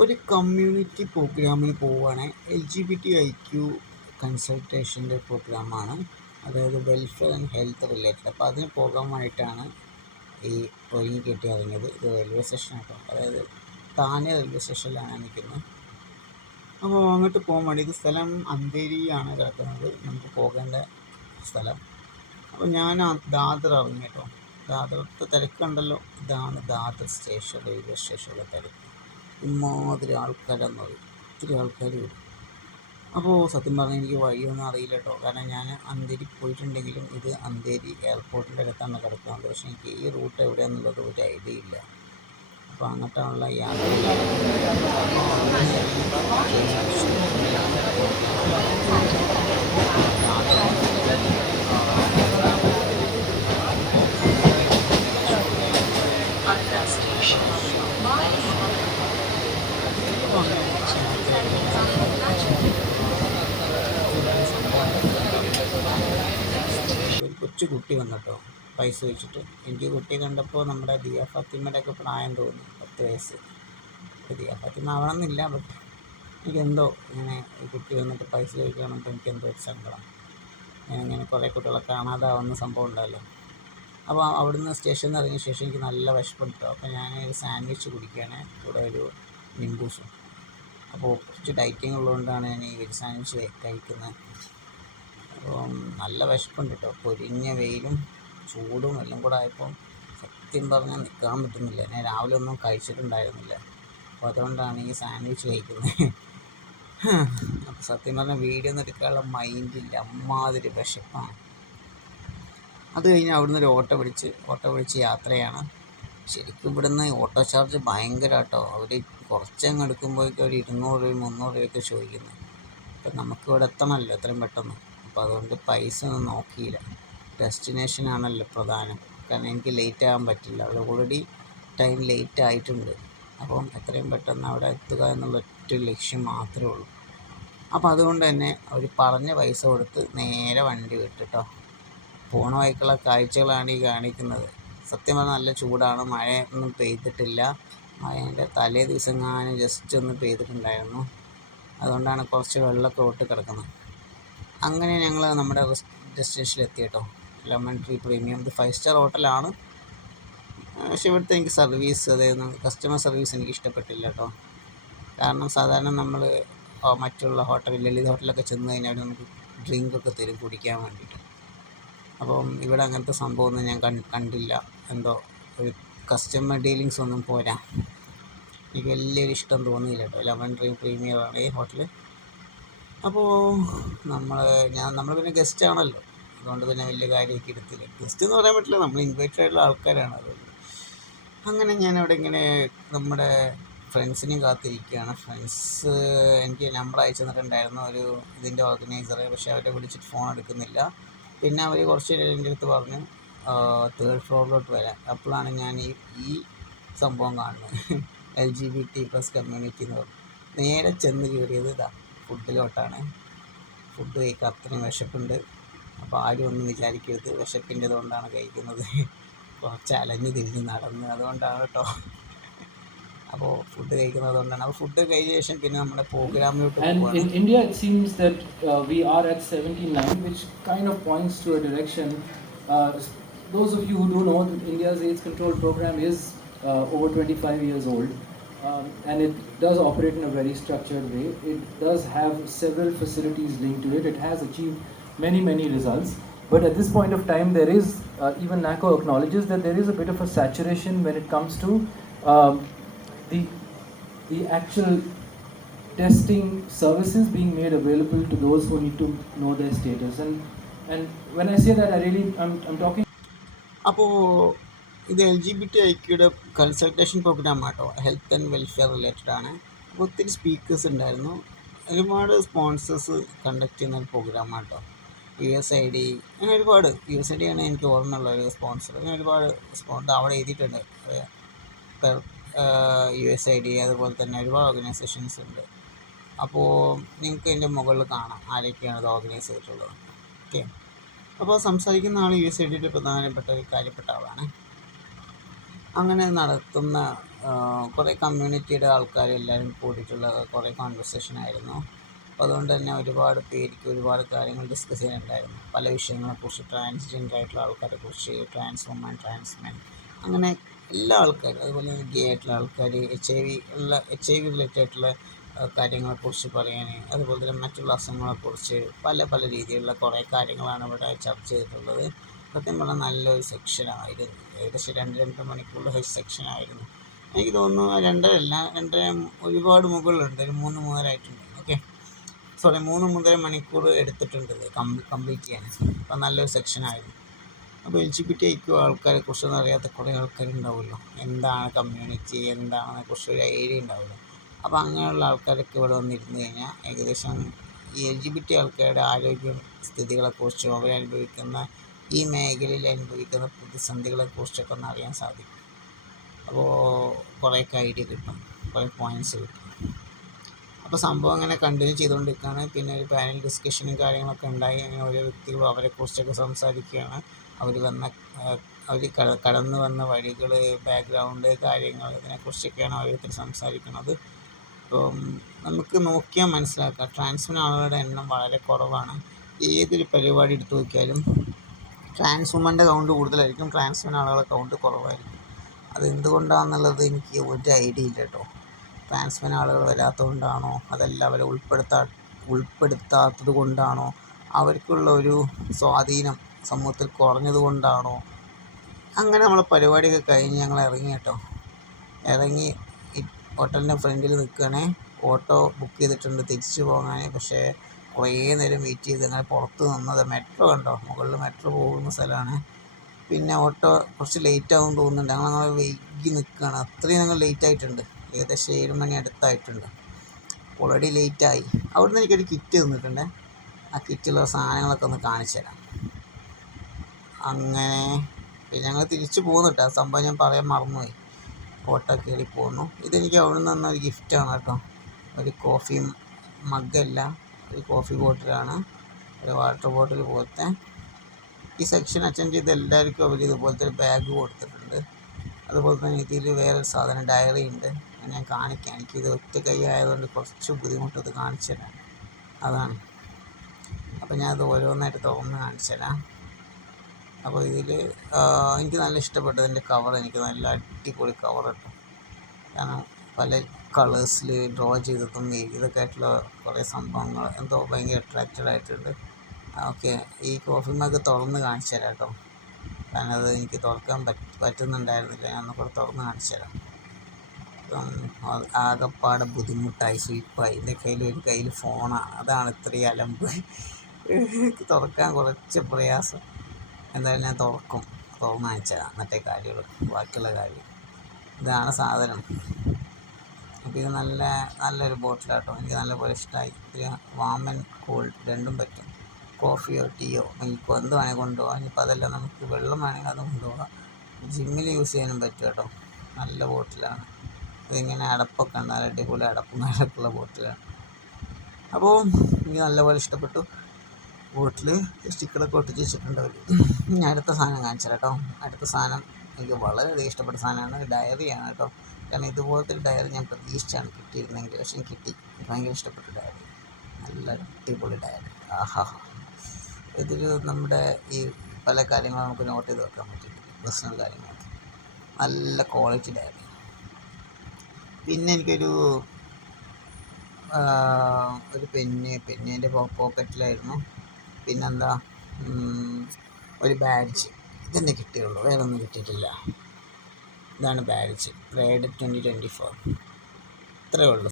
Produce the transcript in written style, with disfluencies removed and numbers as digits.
ഒരു കമ്മ്യൂണിറ്റി പ്രോഗ്രാമിന് പോവുകയാണ്. LGBTIQ കൺസൾട്ടേഷൻ്റെ പ്രോഗ്രാമാണ്. അതായത് വെൽഫെയർ ആൻഡ് ഹെൽത്ത് റിലേറ്റഡ്. അപ്പോൾ അതിന് പോകാൻ വേണ്ടിയിട്ടാണ് ഈ ഒരുങ്ങി കെട്ടി ഇറങ്ങിയത്. ഇത് റെയിൽവേ സ്റ്റേഷൻ കേട്ടോ, അതായത് താനെ റെയിൽവേ സ്റ്റേഷനിലാണ് നിൽക്കുന്നത്. അപ്പോൾ അങ്ങോട്ട് പോകാൻ വേണ്ടി, ഇത് സ്ഥലം അന്തേരിയാണ് കിടക്കുന്നത്, നമുക്ക് പോകേണ്ട സ്ഥലം. അപ്പോൾ ഞാൻ ദാദർ ഇറങ്ങി കേട്ടോ. ദാദറത്തെ തിരക്കുണ്ടല്ലോ, ഇതാണ് ദാദർ സ്റ്റേഷൻ, റെയിൽവേ സ്റ്റേഷനിലെ തിരക്ക്. ഇമാതിരി ആൾക്കാരെന്ന് പറയും, ഒത്തിരി ആൾക്കാർ വരും. അപ്പോൾ സത്യം പറഞ്ഞാൽ എനിക്ക് വഴിയൊന്നും അറിയില്ല കേട്ടോ, കാരണം ഞാൻ അന്തേരി പോയിട്ടുണ്ടെങ്കിലും ഇത് അന്തേരി എയർപോർട്ടിൻ്റെ അടുത്താണ് കിടക്കുന്നത്. പക്ഷേ എനിക്ക് ഈ റൂട്ട് എവിടെയാണെന്നുള്ളത് ഒരു ഐഡിയ ഇല്ല. അപ്പോൾ അങ്ങോട്ടുള്ള യാത്ര ഒരു കൊച്ചു കുട്ടി വന്നിട്ടോ പൈസ വെച്ചിട്ട്. എനിക്ക് കുട്ടിയെ കണ്ടപ്പോൾ നമ്മുടെ ദിയ ഫാത്തിമയുടെ ഒക്കെ പ്രായം തോന്നി, 10 വയസ്സ്. ദിയ ഫാത്തിമ ആവണമെന്നില്ല, ബട്ട് എനിക്കെന്തോ ഇങ്ങനെ ഈ കുട്ടി വന്നിട്ട് പൈസ ചോദിക്കുകയാണെങ്കിൽ എനിക്കെന്തോ ഒരു സങ്കടം. ഇങ്ങനെ കുറേ കുട്ടികളെ കാണാതാവുന്ന സംഭവം ഉണ്ടല്ലോ. അപ്പോൾ അവിടുന്ന് സ്റ്റേഷനിൽ നിന്ന് ഇറങ്ങിയ ശേഷം എനിക്ക് നല്ല വിശപ്പുണ്ട് കേട്ടോ. അപ്പോൾ ഞാൻ ഒരു സാൻഡ്വിച്ച് കുടിക്കുകയാണ്, കൂടെ ഒരു നിംബൂസും. അപ്പോൾ കുറച്ച് ഡയറ്റിംഗ് ഉള്ളതുകൊണ്ടാണ് ഞാൻ ഈ വെജ് സാൻഡ്വിച്ച് കഴിക്കുന്നത്. അപ്പം നല്ല വിശപ്പുണ്ട് കേട്ടോ. പൊരിഞ്ഞ വെയിലും ചൂടും എല്ലാം കൂടെ ആയപ്പോൾ സത്യം പറഞ്ഞാൽ നിൽക്കാൻ പറ്റുന്നില്ല. ഞാൻ രാവിലെ ഒന്നും കഴിച്ചിട്ടുണ്ടായിരുന്നില്ല, അപ്പോൾ അതുകൊണ്ടാണ് ഈ സാൻഡ്വിച്ച് കഴിക്കുന്നത്. അപ്പോൾ സത്യം പറഞ്ഞാൽ വീഡിയോ ഒന്നും എടുക്കാനുള്ള മൈൻഡില്ല, അമ്മാതിരി വിശപ്പാണ്. അത് കഴിഞ്ഞ് അവിടുന്ന് ഒരു ഓട്ടോ പിടിച്ച് യാത്രയാണ്. ശരിക്കും ഇവിടുന്ന് ഓട്ടോ ചാർജ് ഭയങ്കര കേട്ടോ. അവർ കുറച്ചങ്ങ് എടുക്കുമ്പോഴേക്കും ഒരു 200 രൂപ 300 രൂപയൊക്കെ ചോദിക്കുന്നത്. അപ്പം നമുക്കിവിടെ എത്തണമല്ലോ എത്രയും പെട്ടെന്ന്. അപ്പോൾ അതുകൊണ്ട് പൈസ ഒന്നും നോക്കിയില്ല. ഡെസ്റ്റിനേഷനാണല്ലോ പ്രധാനം, കാരണം എനിക്ക് ലേറ്റ് ആകാൻ പറ്റില്ല. അവിടെ ഓൾറെഡി ടൈം ലേറ്റ് ആയിട്ടുണ്ട്. അപ്പം എത്രയും പെട്ടെന്ന് അവിടെ എത്തുക എന്നുള്ള ഒറ്റ ലക്ഷ്യം മാത്രമേ ഉള്ളൂ. അപ്പോൾ അതുകൊണ്ട് തന്നെ അവർ പറഞ്ഞ പൈസ കൊടുത്ത് നേരെ വണ്ടി വിട്ടിട്ടോ. പോണ വഴിക്കുള്ള കാഴ്ചകളാണ് ഈ കാണിക്കുന്നത്. സത്യം പറഞ്ഞാൽ നല്ല ചൂടാണ്, മഴയൊന്നും പെയ്തിട്ടില്ല. മഴേൻ്റെ തലേ ദിവസങ്ങാനും ജസ്റ്റ് ഒന്ന് പെയ്തിട്ടുണ്ടായിരുന്നു, അതുകൊണ്ടാണ് കുറച്ച് വെള്ളമൊക്കെ ഒട്ട് കിടക്കുന്നത്. അങ്ങനെ ഞങ്ങൾ നമ്മുടെ ഡെസ്റ്റിനേഷനിൽ എത്തി കേട്ടോ. ലെമൺ ട്രീ പ്രീമിയം, ഇത് 5 സ്റ്റാർ ഹോട്ടലാണ്. പക്ഷെ ഇവിടുത്തെ എനിക്ക് സർവീസ്, അതായത് കസ്റ്റമർ സർവീസ് എനിക്ക് ഇഷ്ടപ്പെട്ടില്ല കേട്ടോ. കാരണം സാധാരണ നമ്മൾ മറ്റുള്ള ഹോട്ടലിൽ, ലളിത ഹോട്ടലൊക്കെ ചെന്ന് കഴിഞ്ഞാൽ നമുക്ക് ഡ്രിങ്കൊക്കെ തരും കുടിക്കാൻ വേണ്ടിയിട്ട്. അപ്പം ഇവിടെ അങ്ങനത്തെ സംഭവമൊന്നും ഞാൻ കണ്ടില്ല. എന്തോ ഒരു കസ്റ്റമർ ഡീലിങ്സ് ഒന്നും പോരാ, എനിക്ക് വലിയൊരു ഇഷ്ടം തോന്നിയില്ല കേട്ടോ. ലെമൺ ട്രീ പ്രീമിയറാണ് ഈ ഹോട്ടൽ. അപ്പോൾ നമ്മൾ പിന്നെ ഗസ്റ്റ് ആണല്ലോ, അതുകൊണ്ട് പിന്നെ വലിയ കാര്യമൊക്കെ എടുത്തില്ല. ഗസ്റ്റ് എന്ന് പറയാൻ പറ്റില്ല, നമ്മൾ ഇൻവൈറ്റഡ് ആയിട്ടുള്ള ആൾക്കാരാണ്. അതുകൊണ്ട് അങ്ങനെ ഞാനവിടെ ഇങ്ങനെ നമ്മുടെ ഫ്രണ്ട്സിനെയും കാത്തിരിക്കുകയാണ്. ഫ്രണ്ട്സ് എനിക്ക് നമ്പർ അയച്ചു തന്നിട്ടുണ്ടായിരുന്നു, ഒരു ഇതിൻ്റെ ഓർഗനൈസറെ. പക്ഷേ അവരെ വിളിച്ചിട്ട് ഫോൺ എടുക്കുന്നില്ല. പിന്നെ അവർ കുറച്ച് നേരം എൻ്റെ അടുത്ത് പറഞ്ഞു 3rd ഫ്ലോറിലോട്ട് വരാൻ. അപ്പോഴാണ് ഞാൻ ഈ സംഭവം കാണുന്നത്, LGBT+ കമ്മ്യൂണിറ്റി എന്ന് പറഞ്ഞു. നേരെ ചെന്ന് കയറിയത് ഇതാ ഫുഡിലോട്ടാണ്. ഫുഡ് കഴിക്കാൻ അത്രയും വിശപ്പുണ്ട്. അപ്പോൾ ആരും ഒന്നും വിചാരിക്കരുത്, വിശപ്പിൻ്റെത് കൊണ്ടാണ് കഴിക്കുന്നത്. കുറച്ച് അലഞ്ഞ് തിരിഞ്ഞ് നടന്ന്, അതുകൊണ്ടാണ് കേട്ടോ. അപ്പോൾ ഫുഡ് കഴിക്കുന്നത് കൊണ്ടാണ്. അപ്പോൾ ഫുഡ് കഴിച്ച ശേഷം പിന്നെ നമ്മുടെ പ്രോഗ്രാമിലോട്ട് പോവുകയാണ്. In India, it seems that we are at 79, which kind of points to a direction. Those of you who do know, India's AIDS control program is over 25 years old, and it does operate in a very structured way. It does have several facilities linked to it. It has achieved many results. But at this point of time, there is, even NACO acknowledges that there is a bit of a saturation when it comes to the actual testing services being made available to those who need to know their status. And when I say that, I'm talking. അപ്പോൾ ഇത് LGBTIQയുടെ consultation programme ആട്ടോ, health and welfare related ആണ്. അപ്പോൾ ഒത്തിരി speakers ഉണ്ടായിരുന്നു, ഒരുപാട് sponsors conduct ചെയ്യുന്ന ഒരു പ്രോഗ്രാം ആട്ടോ. USAID, അങ്ങനെ ഒരുപാട്, USAID ആണ് എനിക്ക് ഓർമ്മയുള്ള ഒരു സ്പോൺസർ. അങ്ങനെ ഒരുപാട് അവിടെ എഴുതിയിട്ടുണ്ട്. USAID, അതുപോലെ തന്നെ ഒരുപാട് ഓർഗനൈസേഷൻസ് ഉണ്ട്. അപ്പോൾ നിങ്ങൾക്ക് അതിൻ്റെ മുകളിൽ കാണാം ആരൊക്കെയാണ് ഇത് ഓർഗനൈസ് ചെയ്തിട്ടുള്ളത്. ഓക്കെ, അപ്പോൾ സംസാരിക്കുന്ന ആൾ USAIDയുടെ പ്രധാനപ്പെട്ട ഒരു കാര്യപ്പെട്ട ആളാണ്. അങ്ങനെ നടത്തുന്ന കുറേ കമ്മ്യൂണിറ്റിയുടെ ആൾക്കാരെല്ലാവരും കൂടിയിട്ടുള്ള കുറേ കോൺവെർസേഷനായിരുന്നു. അപ്പോൾ അതുകൊണ്ട് തന്നെ ഒരുപാട് പേർക്ക് ഒരുപാട് കാര്യങ്ങൾ ഡിസ്കസ് ചെയ്യാനുണ്ടായിരുന്നു. പല വിഷയങ്ങളെക്കുറിച്ച്, ട്രാൻസ്ജെൻഡർ ആയിട്ടുള്ള ആൾക്കാരെക്കുറിച്ച്, ട്രാൻസ് വുമൺ, ട്രാൻസ് മെൻ, അങ്ങനെ എല്ലാ ആൾക്കാരും, അതുപോലെ തന്നെ ഗേ ആയിട്ടുള്ള ആൾക്കാർ, എച്ച് ഐ വി റിലേറ്റഡ് ആയിട്ടുള്ള കാര്യങ്ങളെക്കുറിച്ച് പറയാൻ, അതുപോലെ തന്നെ മറ്റുള്ള അസുഖങ്ങളെക്കുറിച്ച് പല രീതിയിലുള്ള കുറേ കാര്യങ്ങളാണ് ഇവിടെ ചർച്ച ചെയ്തിട്ടുള്ളത്. സത്യം പറഞ്ഞാൽ നല്ലൊരു സെക്ഷനായിരുന്നു. ഏകദേശം 2-2.5 മണിക്കൂറുള്ള സെക്ഷനായിരുന്നു. എനിക്ക് തോന്നുന്നു 2.5 ഒരുപാട് മുകളിലുണ്ട്, ഒരു 3-3.5 ആയിട്ടുണ്ട്. ഓക്കെ, സോറി, 3-3.5 മണിക്കൂർ എടുത്തിട്ടുണ്ട് കംപ്ലീറ്റ് ചെയ്യാൻ. അപ്പോൾ നല്ലൊരു സെക്ഷനായിരുന്നു. അപ്പോൾ LGBTQ ആൾക്കാരെ കുറിച്ചൊന്നും അറിയാത്ത കുറേ ആൾക്കാരുണ്ടാവുമല്ലോ. എന്താണ് കമ്മ്യൂണിറ്റി, എന്താണെന്നതിനെക്കുറിച്ച് ഒരു ഐഡിയ ഉണ്ടാവുമല്ലോ. അപ്പോൾ അങ്ങനെയുള്ള ആൾക്കാരൊക്കെ ഇവിടെ വന്നിരുന്നു കഴിഞ്ഞാൽ ഏകദേശം ഈ LGBT ആൾക്കാരുടെ ആരോഗ്യ സ്ഥിതികളെക്കുറിച്ചും അവരനുഭവിക്കുന്ന ഈ മേഖലയിൽ അനുഭവിക്കുന്ന പ്രതിസന്ധികളെക്കുറിച്ചൊക്കെ ഒന്ന് അറിയാൻ സാധിക്കും. അപ്പോൾ കുറേയൊക്കെ ഐഡിയ കിട്ടും, കുറേ പോയിൻറ്റ്സ് കിട്ടും. അപ്പോൾ സംഭവം അങ്ങനെ കണ്ടിന്യൂ ചെയ്തുകൊണ്ടിരിക്കുകയാണ്. പിന്നെ ഒരു പാനൽ ഡിസ്കഷനും കാര്യങ്ങളൊക്കെ ഉണ്ടായി. അങ്ങനെ ഓരോ വ്യക്തികളും അവരെക്കുറിച്ചൊക്കെ സംസാരിക്കുകയാണ്. അവർ കടന്നു വന്ന വഴികൾ, ബാക്ക്ഗ്രൗണ്ട് കാര്യങ്ങൾ, ഇതിനെക്കുറിച്ചൊക്കെയാണ് ഓരോരുത്തർ സംസാരിക്കുന്നത്. അപ്പം നമുക്ക് നോക്കിയാൽ മനസ്സിലാക്കാം, ട്രാൻസ്മെൻ ആളുകളുടെ എണ്ണം വളരെ കുറവാണ്. ഏതൊരു പരിപാടി എടുത്തു നോക്കിയാലും ട്രാൻസ് വുമൻ്റെ കൗണ്ട് കൂടുതലായിരിക്കും, ട്രാൻസ്മെൻ ആളുകളുടെ കൗണ്ട് കുറവായിരിക്കും. അതെന്തുകൊണ്ടാണെന്നുള്ളത് എനിക്ക് ഒരു ഐഡിയ ഇല്ല കേട്ടോ. ട്രാൻസ്മെൻ ആളുകൾ വരാത്തതുകൊണ്ടാണോ, അതല്ല അവരെ ഉൾപ്പെടുത്താത്തത് കൊണ്ടാണോ, അവർക്കുള്ള ഒരു സ്വാധീനം സമൂഹത്തിൽ കുറഞ്ഞത് കൊണ്ടാണോ? അങ്ങനെ നമ്മൾ പരിപാടിയൊക്കെ കഴിഞ്ഞ് ഞങ്ങൾ ഇറങ്ങി കേട്ടോ. ഇറങ്ങി ഹോട്ടലിൻ്റെ ഫ്രണ്ടിൽ നിൽക്കുകയാണേ. ഓട്ടോ ബുക്ക് ചെയ്തിട്ടുണ്ട് തിരിച്ചു പോകാൻ. പക്ഷേ കുറേ നേരം വെയിറ്റ് ചെയ്ത് അങ്ങനെ പുറത്ത് നിന്നത്. മെട്രോ കണ്ടോ, മുകളിൽ മെട്രോ പോകുന്ന സ്ഥലമാണ്. പിന്നെ ഓട്ടോ കുറച്ച് ലേറ്റ് ആകുമെന്ന് തോന്നുന്നുണ്ട്. ഞങ്ങളങ്ങനെ വൈകി നിൽക്കുകയാണ്. അത്രയും ഞങ്ങൾ ലേറ്റ് ആയിട്ടുണ്ട്. ഏകദേശം 7 മണി അടുത്തായിട്ടുണ്ട്. ഓൾറെഡി ലേറ്റായി. അവിടുന്ന് എനിക്കൊരു കിറ്റ് തന്നിട്ടുണ്ട്. ആ കിറ്റിലുള്ള സാധനങ്ങളൊക്കെ ഒന്ന് കാണിച്ചു തരാം. അങ്ങനെ പിന്നെ ഞങ്ങൾ തിരിച്ചു പോകുന്നു കേട്ടോ. ആ സംഭവം ഞാൻ പറയാൻ മറന്നുപോയി. ഓട്ടോ കയറി പോകുന്നു. ഇതെനിക്ക് അവിടെ നിന്ന് തന്ന ഒരു ഗിഫ്റ്റാണ് കേട്ടോ. ഒരു കോഫി മഗ്ഗല്ല, ഒരു കോഫി ബോട്ടിലാണ്, ഒരു വാട്ടർ ബോട്ടിൽ പോലത്തെ. ഈ സെക്ഷൻ അറ്റൻഡ് ചെയ്ത് എല്ലാവർക്കും അവർ ഇതുപോലത്തെ ഒരു ബാഗ് കൊടുത്തിട്ടുണ്ട്. അതുപോലെ തന്നെ ഇതിൽ വേറൊരു സാധനം ഡയറി ഉണ്ട്. ഞാൻ കാണിക്കാം. എനിക്കിത് ഒറ്റ കൈ ആയതുകൊണ്ട് കുറച്ച് ബുദ്ധിമുട്ട് ഇത് കാണിച്ചു തരാം. അതാണ്. അപ്പോൾ ഞാനത് ഓരോന്നായിട്ട് തുറന്ന് കാണിച്ചു തരാം. അപ്പോൾ ഇതിൽ എനിക്ക് നല്ല ഇഷ്ടപ്പെട്ടത് എൻ്റെ കവർ. എനിക്ക് നല്ല അടിപൊളി കവർ കേട്ടോ. കാരണം പല കളേഴ്സിൽ ഡ്രോ ചെയ്തതും ഇതൊക്കെ ആയിട്ടുള്ള കുറേ സംഭവങ്ങൾ എന്തോ ഭയങ്കര അട്രാക്റ്റഡ് ആയിട്ടുണ്ട്. ഓക്കെ, ഈ കോഫി മഗ് തുറന്ന് കാണിച്ചു തരാം കേട്ടോ. കാരണം അത് എനിക്ക് തുറക്കാൻ പറ്റുന്നുണ്ടായിരുന്നില്ല. ഞാൻ ഒന്നുകൂടെ തുറന്ന് കാണിച്ചു തരാം. ആകെപ്പാടെ ബുദ്ധിമുട്ടായി, സ്വീപ്പായി. എൻ്റെ ഒരു കയ്യിൽ ഫോണാണ്. അതാണ് ഇത്രയും അലമ്പ്. തുറക്കാൻ കുറച്ച് പ്രയാസം. എന്തായാലും ഞാൻ തുറന്ന് കാണിച്ചു തരാം. എന്നിട്ടേ കാര്യമുള്ളൂ, ബാക്കിയുള്ള കാര്യം. ഇതാണ് സാധനം. അപ്പോൾ ഇത് നല്ലൊരു ബോട്ടിലാട്ടോ. എനിക്ക് നല്ലപോലെ ഇഷ്ടമായി. ഇത് വാം ആൻഡ് കോൾഡ് രണ്ടും പറ്റും. കോഫിയോ ടീയോ മിൽക്കോ എന്ത് വേണമെങ്കിൽ കൊണ്ടുപോകാം. ഇനിയിപ്പോൾ അതല്ല, നമുക്ക് വെള്ളം വേണമെങ്കിൽ അതും കൊണ്ടുപോകാം. ജിമ്മിൽ യൂസ് ചെയ്യാനും പറ്റും കേട്ടോ. നല്ല ബോട്ടിലാണ്. ഇതിങ്ങനെ അടപ്പൊക്കെ ഉണ്ട്, നല്ല അടിപൊളി അടപ്പുള്ള ബോട്ടിലാണ്. അപ്പോൾ എനിക്ക് നല്ലപോലെ ഇഷ്ടപ്പെട്ടു. ബോട്ടിൽ സ്റ്റിക്കറൊക്കെ ഒട്ടിച്ച് വെച്ചിട്ടുണ്ട് അവർ. ഞാൻ അടുത്ത സാധനം കാണിച്ചു കേട്ടോ. അടുത്ത സാധനം എനിക്ക് വളരെയധികം ഇഷ്ടപ്പെട്ട സാധനമാണ്. ഡയറിയാണ് കേട്ടോ. കാരണം ഇതുപോലത്തെ ഒരു ഡയറി ഞാൻ പ്രതീക്ഷിച്ചാണ് കിട്ടിയിരുന്നെങ്കിൽ, പക്ഷേ എനിക്ക് കിട്ടി. എനിക്ക് ഭയങ്കര ഇഷ്ടപ്പെട്ട ഡയറി, നല്ല അടിപൊളി ഡയറി. ആഹാ, ഇതിൽ നമ്മുടെ ഈ പല കാര്യങ്ങളും നമുക്ക് നോട്ട് ചെയ്ത് വെക്കാൻ പറ്റും, പേഴ്സണൽ കാര്യങ്ങളൊക്കെ. നല്ല ക്വാളിറ്റി ഡയറി. പിന്നെ എനിക്കൊരു പെന്നിൻ്റെ പോക്കറ്റിലായിരുന്നു. പിന്നെന്താ, ഒരു ബാഡ്ജ്. ഇതെന്നെ കിട്ടിയുള്ളൂ, വേറെ ഒന്നും കിട്ടിയിട്ടില്ല. ഇതാണ് ബാഡ്ജ്, പ്രൈഡ് 2024. ഇത്രയേ ഉള്ളൂ.